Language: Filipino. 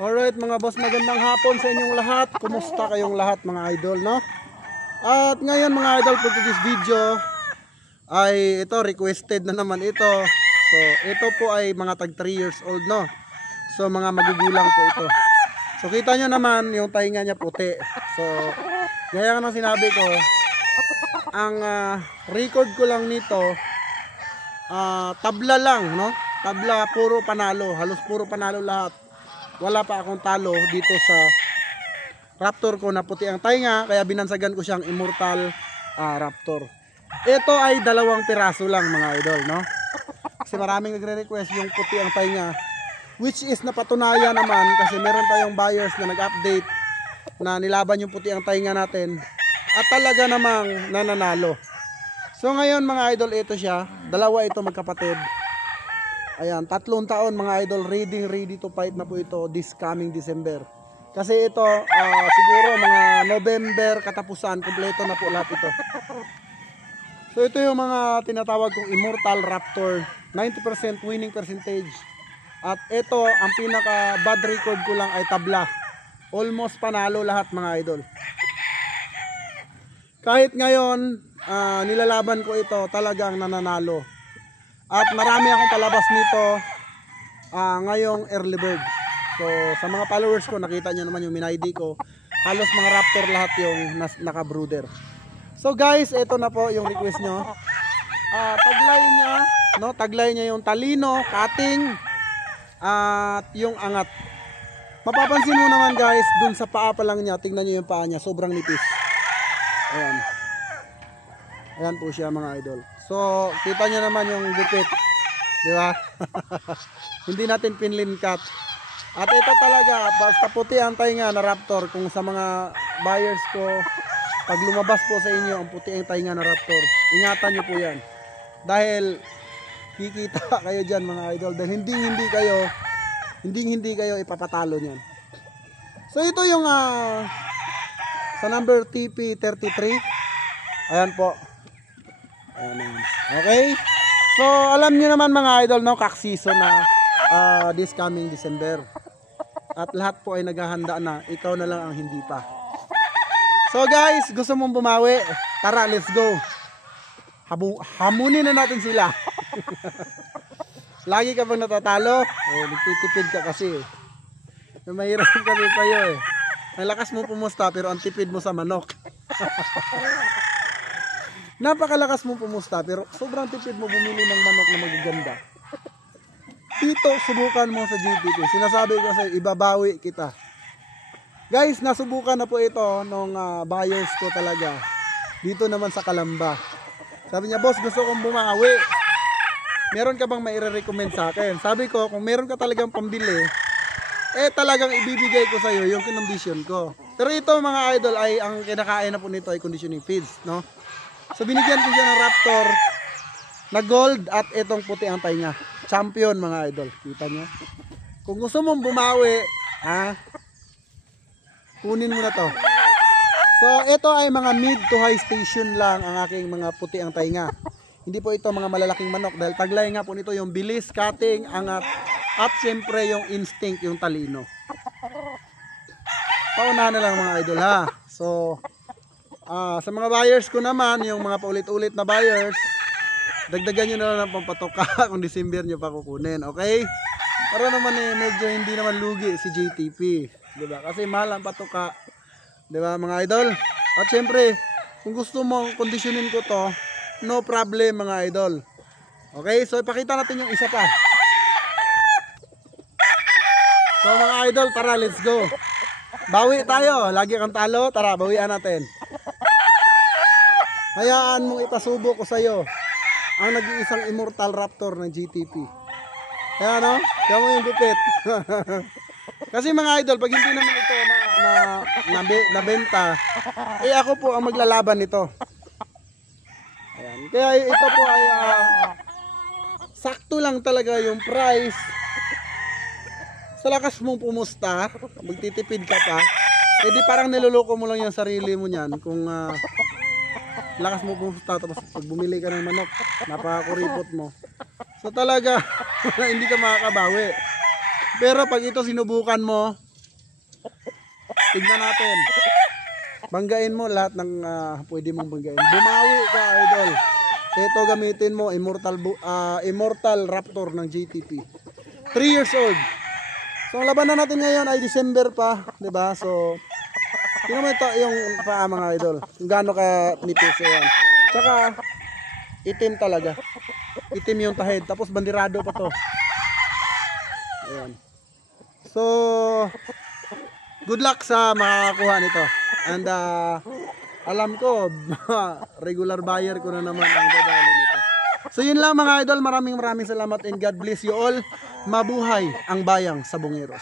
Alright mga boss, magandang hapon sa inyong lahat. Kumusta kayong lahat mga idol, no? At ngayon mga idol, for this video ay ito, requested na naman ito. So ito po ay mga tag 3 years old, no? So mga magugulang po ito. So kita nyo naman yung tainga niya puti. So gaya nga ng sinabi ko, ang record ko lang nito tabla lang, no? Tabla, puro panalo, halos puro panalo lahat. Wala pa akong talo dito sa Raptor ko na puti ang tainga, kaya binansagan ko siyang Immortal Raptor. Ito ay 2 piraso lang mga idol, no? Kasi maraming nagre-request yung puti ang tainga, which is napatunayan naman kasi meron tayong buyers na nag-update na nilaban yung puti ang tainga natin at talaga namang nananalo. So ngayon mga idol, ito siya, 2 ito magkapatid. Ayan, 3 taon mga idol, ready to fight na po ito this coming December. Kasi ito, siguro mga November katapusan, kompleto na po lahat ito. So ito yung mga tinatawag kong Immortal Raptor, 90% winning percentage. At ito, ang pinaka bad record ko lang ay tabla. Almost panalo lahat mga idol. Kahit ngayon, nilalaban ko ito, talagang nananalo. At marami akong palabas nito ngayong early bird. So sa mga followers ko, nakita nyo naman yung minaydi ko, halos mga raptor lahat yung naka-brooder. So guys, ito na po yung request nyo. Taglay niya, no? Taglay niya yung talino, cutting, at yung angat. Mapapansin mo naman guys, dun sa paa pa lang niya, tingnan nyo yung paa niya, sobrang nipis. Ayan. Ayan po siya mga idol. So, kita nyo naman yung gupit. Di ba? Hindi natin pinlin cut. At ito talaga, basta puti ang tainga na Raptor. Kung sa mga buyers ko, pag lumabas po sa inyo ang puti ang tainga na Raptor, ingatan nyo po yan. Dahil, kikita kayo dyan mga idol. Dahil hindi kayo ipapatalo nyan. So, ito yung sa number TP33. Ayan po. Okay, so alam niyo naman mga idol, no, kak season na this coming December at lahat po ay naghahanda na, ikaw na lang ang hindi pa. So guys, gusto mong bumawi, tara, let's go. Hamunin na natin sila. Lagi ka bang natatalo? Nagtitipid ka kasi mahirap kasi tayo ang lakas mo pumusta pero ang tipid mo sa manok. Napakalakas mo pumusta pero sobrang tipid mo bumili ng manok na magaganda. Dito, subukan mo sa GTP. Sinasabi ko sa ibabawi kita. Guys, nasubukan na po ito nung buyers ko talaga. Dito naman sa Calamba. Sabi niya, boss, gusto kong bumawi. Meron ka bang maire-recommend sa akin? Sabi ko, kung meron ka talagang pambili, talagang ibibigay ko sa iyo yung kinondisyon ko. Pero ito mga idol ay ang kinakain na po nito ay conditioning feeds, no? So binigyan ko siya ng Raptor na gold at itong puti ang tainga. Champion mga idol. Kita nyo? Kung gusto mong bumawi, kunin mo na to. So ito ay mga mid to high station lang ang aking mga puti ang tainga. Hindi po ito mga malalaking manok dahil taglay nga po nito yung bilis, cutting, angat at siyempre yung instinct, yung talino. Paunahan na lang mga idol ha. So sa mga buyers ko naman, yung mga paulit-ulit na buyers, dagdagan nyo na lang ng pampatoka kung December nyo pa kukunin, okay? Para naman medyo hindi naman lugi si JTP, diba? Kasi mahal ang patoka, diba mga idol? At syempre, kung gusto mong kondisyonin ko to, no problem mga idol. Okay, so ipakita natin yung isa pa. So mga idol, tara, let's go. Bawi tayo, lagi kang talo, tara, bawian natin. Hayaan mong ipasubo ko sa iyo ang nag-iisang Immortal Raptor ng GTP. Kaya no? Kaya mo yung gupit. Kasi mga idol, pag hindi naman ito nabenta, ako po ang maglalaban nito. Ayan. Kaya ito po ay sakto lang talaga yung price. Sa lakas mong pumusta, magtitipid ka pa, di parang niloloko mo lang yung sarili mo niyan kung lakas mo pumusta tapos pag bumili ka ng manok, napakuripot mo. So talaga hindi ka makakabawi. Pero pag ito sinubukan mo, Tignan natin. Banggain mo lahat ng pwede mong banggain. Bumawi ka, idol. Ito gamitin mo, Immortal Raptor ng JTP. 3 years old. So ang labanan natin ngayon ay December pa, 'di ba? So tingnan mo ito yung paa mga idol. Kung gaano ka nipis yan. Tsaka itim talaga. Itim yung tahid tapos bandirado pa 'to. Ayan. So good luck sa makakakuha nito. And alam ko regular buyer ko na naman ang dadali nito. So yun lang mga idol, maraming salamat and God bless you all. Mabuhay ang bayang Sabongeros.